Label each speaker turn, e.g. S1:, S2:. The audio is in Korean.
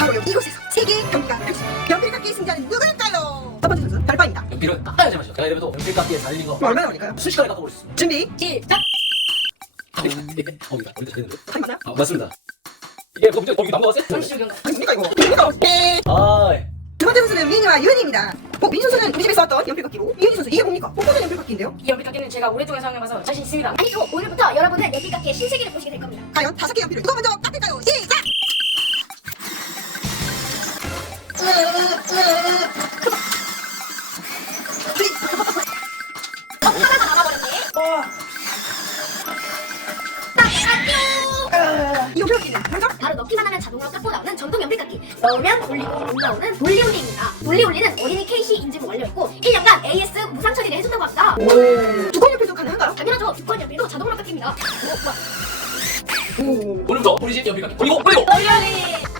S1: 바로 여기 이곳에서 세계 경기가 펼쳐집니다. 연필깎이 승자는 누구일까요? 첫 번째 선수 별빠입니다.
S2: 연필은 깎아야지 마시죠. 제가 이래봬도 연필깎이에 달린 거
S1: 얼마나 걸릴까요?
S2: 순식간에 깎아버릴 수 있습니다.
S1: 준비
S3: 시작!
S2: 머리가 잘리는데?
S1: 타임 맞아요?
S2: 맞습니다. 이게 뭐 문제 이거 남거 같아?
S3: 30초
S1: 뭡니까 이거? 뭡니까? 네.
S2: 아,
S1: 두 번째 선수는 민이와 윤이입니다. 민 선수는 우리 집에 써왔던 연필깎이로 윤이 선수 이게 뭡니까? 뽀뽀전 연필깎이인데요?
S3: 이 연필깎이는 제가 오랫동안 사용해봐서 자신 있습니다.
S4: 아니요, 오늘부터 여러분은 연필깎이의 신세계를 보시게 될 겁니다.
S1: 과연 5개 연필을 누가 먼저 깎을까요? 시작!
S4: 하나가 남아버렸네.
S1: 이 연필깎이는 뭐죠?
S4: 바로 넣기만 하면 자동으로 깎고 나오는 전동 연필깎이. 넣으면 돌리고 올라오는 돌리올리입니다. 돌리올리는 어린이 KC 인증 완료했고 1년간 AS 무상 처리를 해준다고 합니다.
S1: 두꺼운 연필도 가능한가요?
S4: 당연하죠. 두꺼운 연필도 자동으로 깎입니다.
S2: 오늘부터 우리 집 연필깎이 버리고
S4: 돌리올리!